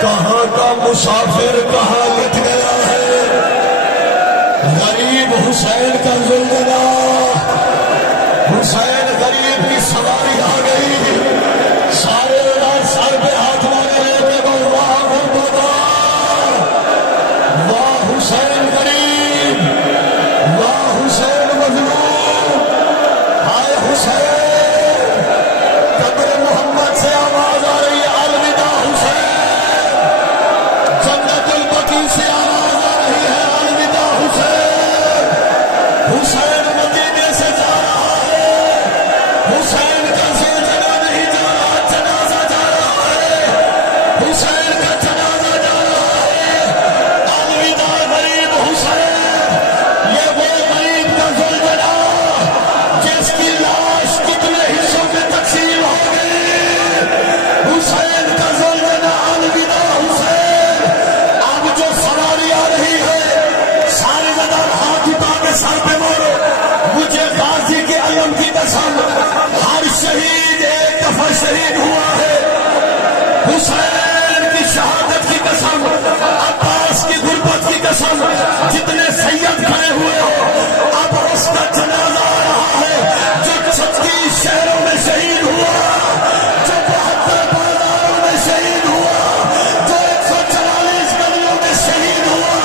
کہاں کا مسافر کہاں لٹ گیا ہے، غریب حسین کا زلزلہ، حسین غریب کی سواری آ گئی، سارے لوگ سر پہ ہاتھ مارے کہ واہ محمد، واہ حسین غریب، واہ حسین مظلوم، ہائے حسین، قبر محمد سے آواز آ رہی ہے الوداع حسین، جنت البقیع سے آواز آ رہی ہے الوداع حسین، حسین مدینے سے جا رہا ہے، حسین کا زلزلہ نہیں جا رہا، جنازہ جا رہا ہے، حسین کا جنازہ جا رہا ہے، الوداع غریب حسین، یہ وہ غریب کا زلزلہ جس کی لاش کتنے حصوں میں تقسیم ہو گئی، حسین کا زلزلہ الوداع حسین، اب جو سواری آ رہی ہے، سارے قدر ہاتھ اٹھا کے سر پہ مارو، مجھے غازی کے علم کی قسم، ہر شہید ایک دفعہ شہید ہوا ہے، حسین کی شہادت کی قسم، عباس کی غربت کی قسم، جتنے سید کھڑے ہوئے ہو، اب اس کا جنازہ آ رہا ہے، جو 36 شہروں میں شہید ہوا، جو 72 بازاروں میں شہید ہوا، جو 144 گلیوں میں شہید ہوا،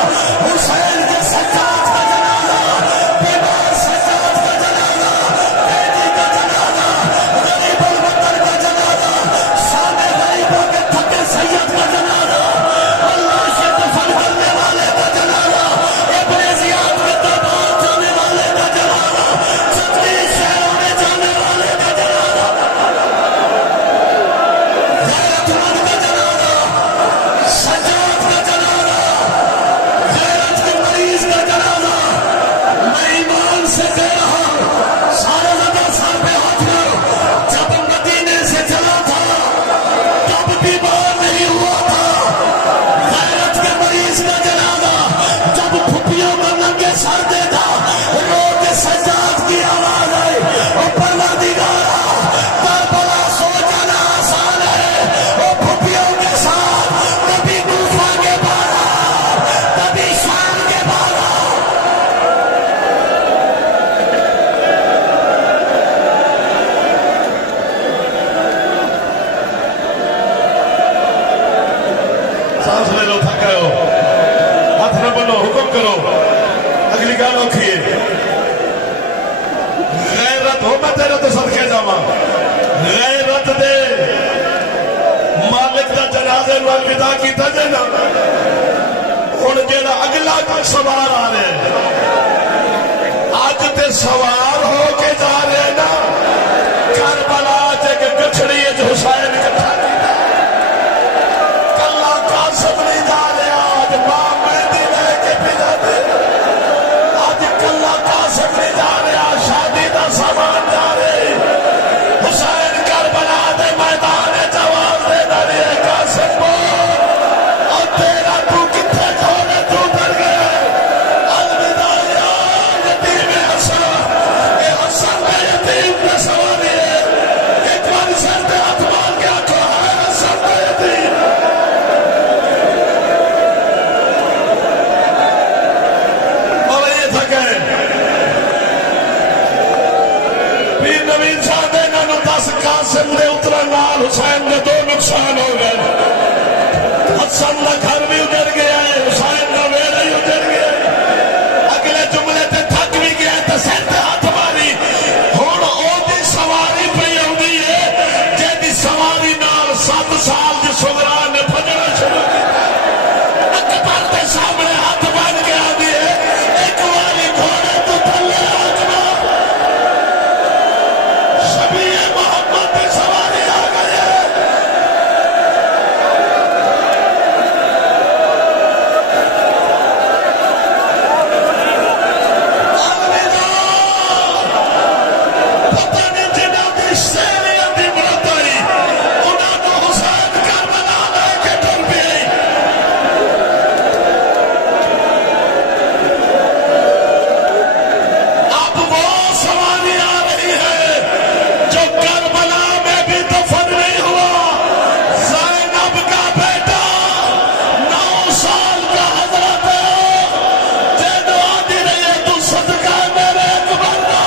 حسین کے سجاد کا جنازہ، بیمار سجاد کا جنازہ، قیدی کا جنازہ، غریب الوطن کا جنازہ، شان غریبوں کے تھکے سید کا جنازہ، اللہ سے دفن کرنے والے کا جنازہ، ابن زیاد میں دربار جانے والے کا جنازہ، 36 شہروں میں جانے والے کا جنازہ، غیرت مند کا جنازہ، سجاد کا جنازہ، غیرت کے مریض کا جنازہ، میں ایمان سے کہہ رہا ہوں، سارے زدہ سر پہ ہاتھ کرو، جب مدینے سے چلا تھا تب بیمار نہیں ہوا تھا، غیرت کے مریض کا جنازہ جب پھپھیوں کا ننگے سر دے تھا، رو کے سجاد کی آواز آئی، او پروردگارا کربلا سو جانا آسان ہے، او پھپھیوں کے ساتھ کبھی کوفہ کے بازار، کبھی شام کے بازار، سانس لے لو، تھک گئے ہو، ہاتھ نہ بنو، حکم کرو، اگلی گال رکھیے، غیرت ہو میں تیرے تو صدقے جاواں، غیرت دے مالک دا نو الوداع کیتا جانا ہن جڑا اگلا سوار آ رہے اج تے سوار ہو کے جا رہے نا کربلا تے گٹھڑی حسین کٹھا کیتا کلا قاسم نہیں جا رہا اج ماں مہندی لے کے پھرا دے اج کلا قاسم نہیں جا رہا شادی دا سامان جا رہے حسین کربلا دے میدان جواز دے دے قاسم کو اور تیرا تو کتنے کھولے تو ڈر گئے الوداع یا یتیم حسن اے حسن اے یتیم کا سوال ہے ایک بار سر پہ ہاتھ مار کے آنکھوں ہے حسن اے یتیم اور یہ تھا کہ پیر نوین صاحب نے انہوں 10 قاسم دے اترا نال حسین نے 2 نقصان ہو گئے حسن کا گھر بھی اجڑ گیا ہے حسین کا ویڑا ہی اجڑ گیا ہے اگلے جملے تے تھک بھی گیا تے سر تے ہاتھ ماری ہن او دی سواری پئی ہوندی ہے جے سواری نال 7 سال دی سغرا نے بھجنا شروع کیتا اکبر دے سامنے ہاتھ بن کے آندی ہے ایک والی گھوڑے تو تھلے اکبر شبیہ محمد دی سواری آ گئی ہے پتہ نہیں جنہاں دی شیریت دی موت آئی انہاں کو حسین کربلا لے کے ٹر پئی اب وہ سواری آ رہی ہے جو کربلا میں بھی دفن نہیں ہوا زینب کا بیٹا 9 سال کا حضرت جنو آدھی رہی ہے تو صدقہ میرے اکبر کا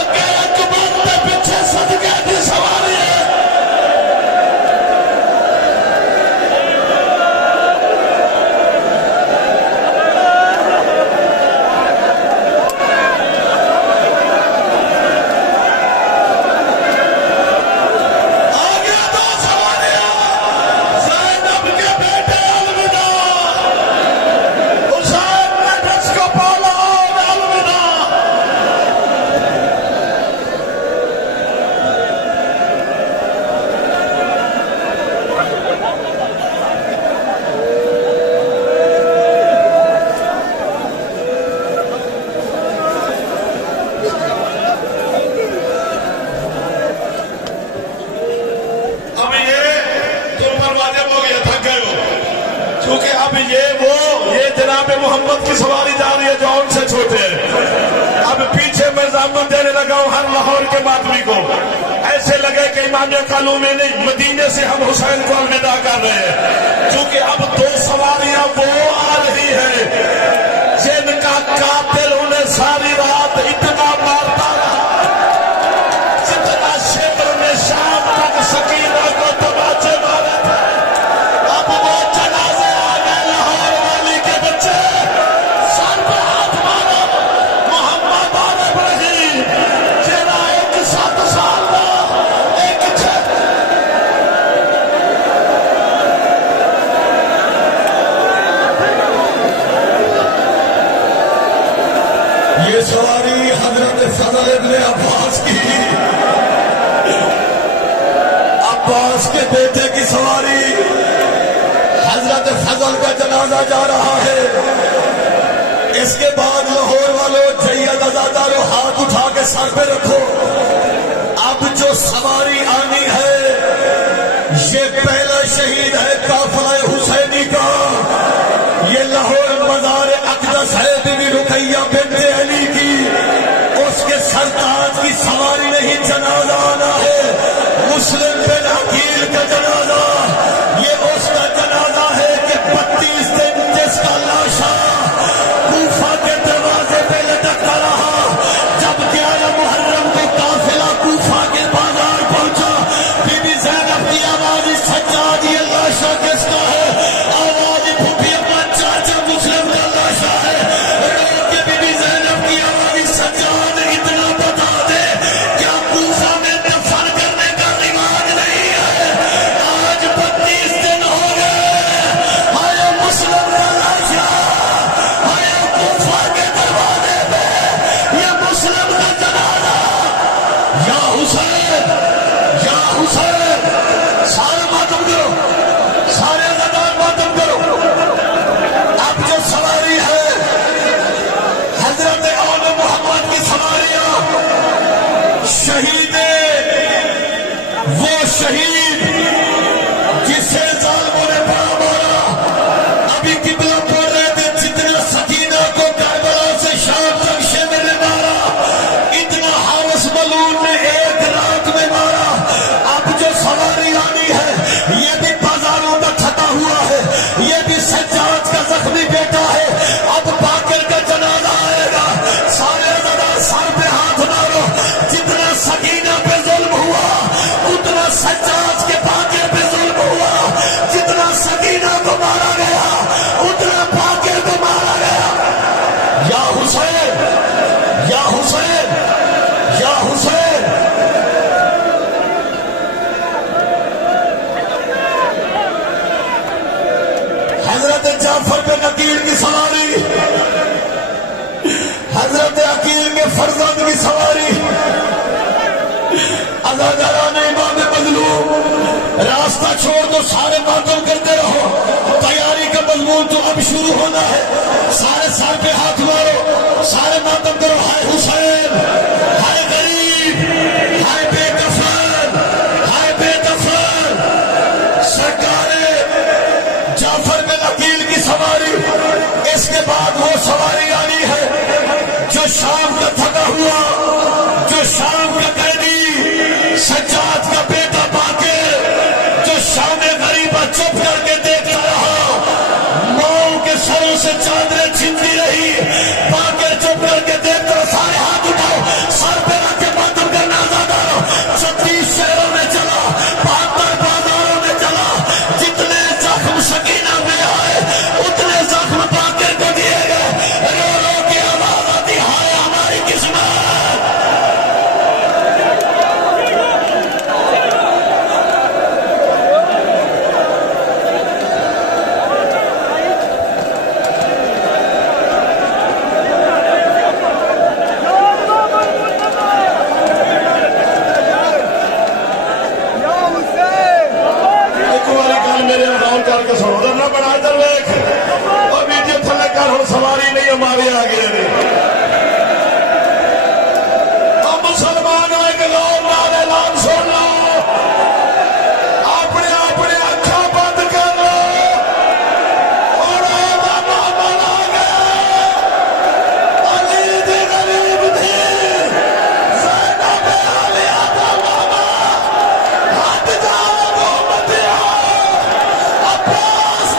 اگے اکبر دے پیچھے صدقہ دی سواری ہے آگے 2 سواریاں زینب کے بیٹے الوداع حسین نے جس کو پالا اور الوداع اب یہ تم پر واجب ہو گیا تھک گئے ہو کیونکہ اب یہ جناب محمد کی سواری جا رہی ہے جو ان سے چھوٹے ہیں اب پیچھے میں ضامن دینے لگا ہوں ہر لاہور کے ماتمی کو ایسے لگے کہ امام قلعوں میں نہیں مدینے سے ہم حسین کو الوداع کر رہے ہیں کیونکہ اب 2 سواریاں وہ آ رہی ہیں جن کا قاتل انہیں ساری رات اتنا مارتا رہا جتنا شبر میں شام تک سکینہ کو تماچے مارے تھے اب وہ جنازے آ گئے لاہور والی کے بچے سر پہ ہاتھ مارو محمد عارف رحیم جینا ایک 7 سال دا ایک 6 یہ سواری حضرت فضل ابن عباس کی عباس کے بیٹے کی سواری حضرت فضل کا جنازہ جا رہا ہے اس کے بعد لاہور والوں جید ازادارو ہاتھ اٹھا کے سر پہ رکھو اب جو سواری آنی ہے یہ پہلا شہید ہے قافلہ حسینی کا یہ لاہور مزار اقدس ہے بی بی رقیہ بنت علی کی اس کے سرتاج کی سواری نہیں جنازہ آنا ہے مسلم بن عقیل کا جنازہ یہ اس کا جنازہ ہے کہ 32 دن جس کا لاشا کوفہ کے دروازے پہ لٹکتا رہا جب 11 محرم کو قافلہ کوفہ کے بازار پہنچا بی بی زینب کی آواز سجاد یہ لاشا کس کا ہے آواز پھوپھی اپنا چاچا مسلم کا لاشا ہے روک کے بی بی زینب کی آواز سجاد اتنا بتا دے کیا کوفہ میں دفن کرنے کا رواج نہیں ہے عقیل کی سواری، حضرت عقیل کے فرزند کی سواری، عزاداران امام مظلوم راستہ چھوڑ دو، سارے ماتم کرتے رہو، تیاری کا مضمون تو اب شروع ہونا ہے، سارے سر پہ ہاتھ مارو، سارے ماتم کرو، ہائے حسین، ہائے غریب، ہائے بے کفن، ہائے بے کفن، سرکار جعفر بن عقیل کی سواری، اس کے بعد وہ سواری آنی ہے جو شام کا تھکا ہوا، جو شام کا قیدی، سجاد کا بیٹا باقر، جو شام غریبہ چپ کر کے دیکھتا رہا، ماؤں کے سروں سے چادریں چھنتی رہی، باقر چپ کر کے دیکھتا رہا، سارے ہاتھ اٹھاؤ، سر پہ رکھ کے ماتم کرنا آزادارو، 36 شہروں میں چلا، 72 بازاروں میں چلا، جتنے زخم سکینہ میں آئے اتنے زخم باقر کو دیے گئے، رو رو کے آواز آتی، ہائے ہماری قسمت۔ میرے اذان کر کے سنو نہ بنا ادھر ویکھ اور ویڈیو تھلے کر، ہن سواری نہیں ہمارے آگے نے، ہم مسلمان ہیں کہ غور نال اعلان سن لو، اپنے اپنے اکھاں بند کر لو، اور آدھا محمد آ گیا، علی دی غریب تھی، زینب عالیہ دا ماما، ہٹ جاؤ محمدیہ، عباس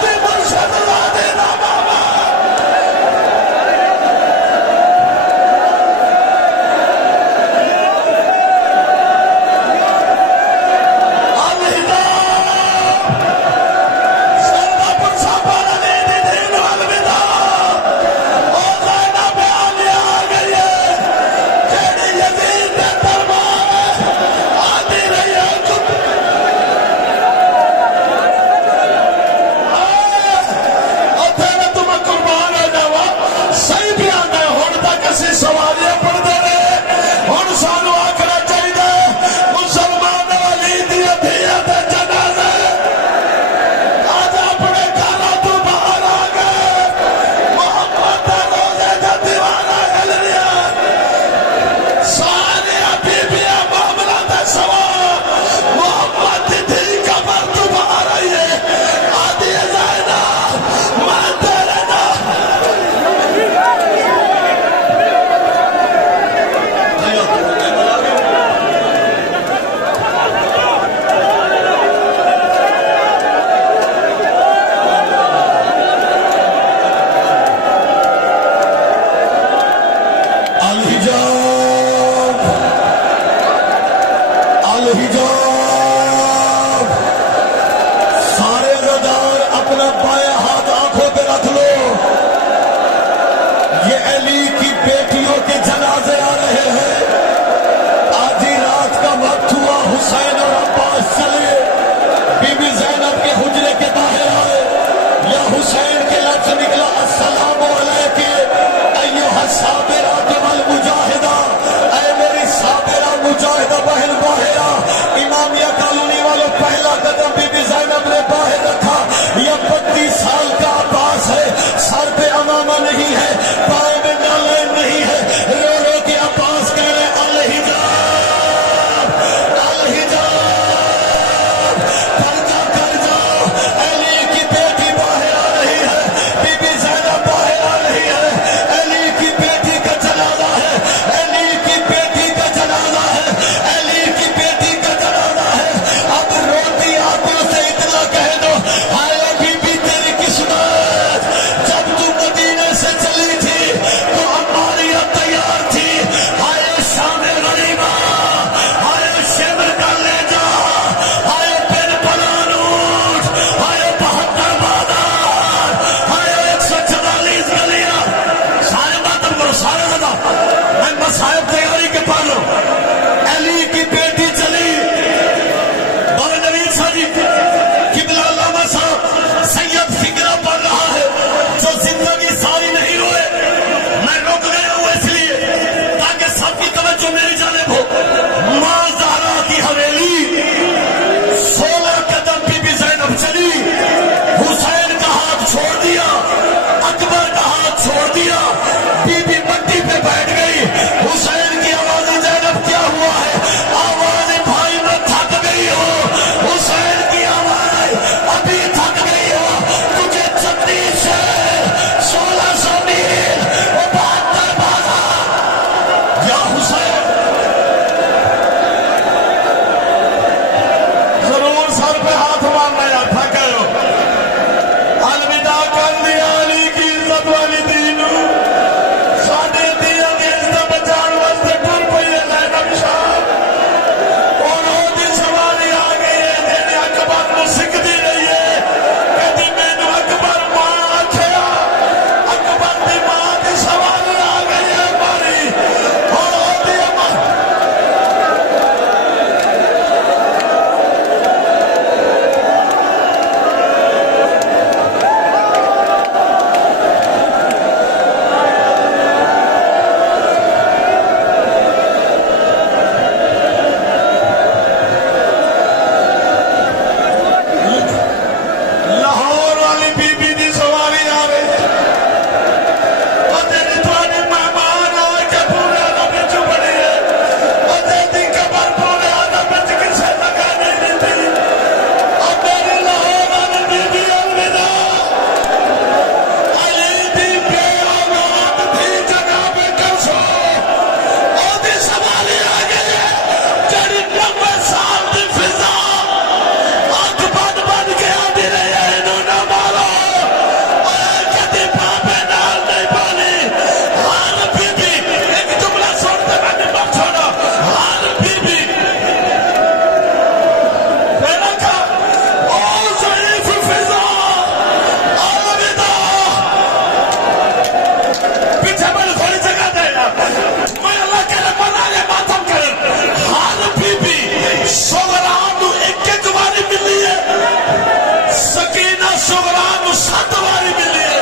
سغران 7 باری ملی ہے.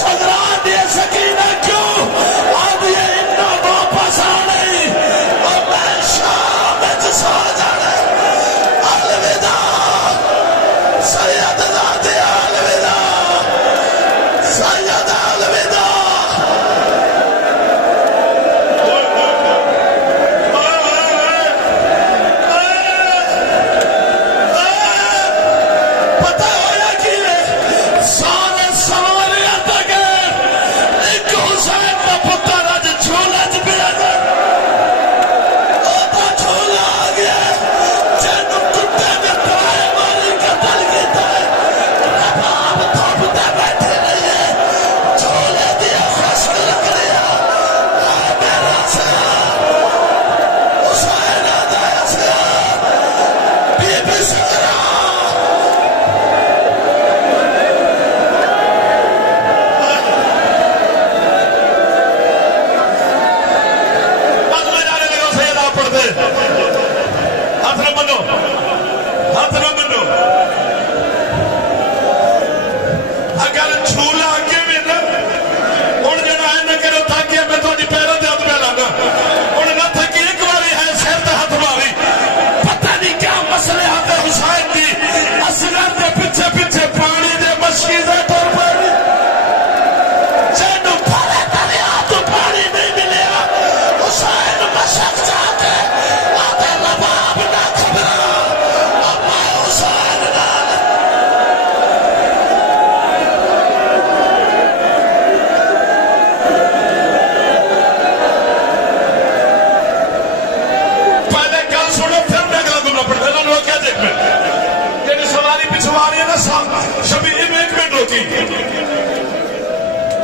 سغران یہ سکینہ کیوں اب یہ اتنا واپس آنے اور میں شام میں سو جانا. الوداع سید ذاتی، الوداع سید، الوداع.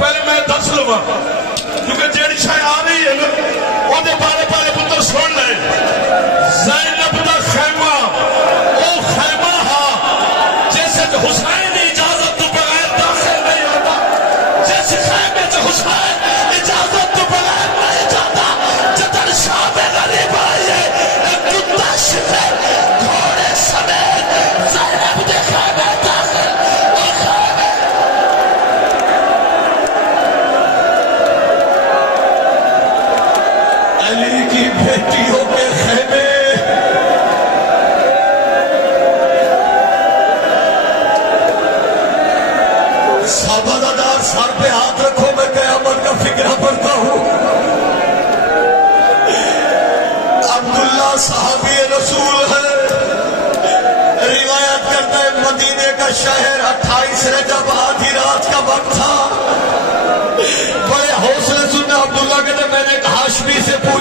پہلے میں دس لوا کیونکہ جیڑی شاید آ رہی ہے نا وہ دے بارے بارے پتر سن لے. زینب دا خیمہ او خیمہ ہاں جیسے کہ حسین اجازت تو بغیر داخل نہیں ہوتا، جیسے خیمے سے حسین اجازت تو بغیر نہیں جاتا. جدر شام غریب آئی ہے ایک کتا شفر گھوڑے سمیت زینب دے خیمے داخل. علی کی بیٹیوں کے خیمے صحابہ دار سر پہ ہاتھ رکھو، میں قیامت کا فکرہ پڑھتا ہوں. عبداللہ صحابی رسول ہے، روایت کرتا ہے مدینے کا شہر 28 رجب آدھی رات کا وقت تھا. بڑے حوصلے سے عبداللہ کہتے میں نے ایک ہاشمی سے پوچھا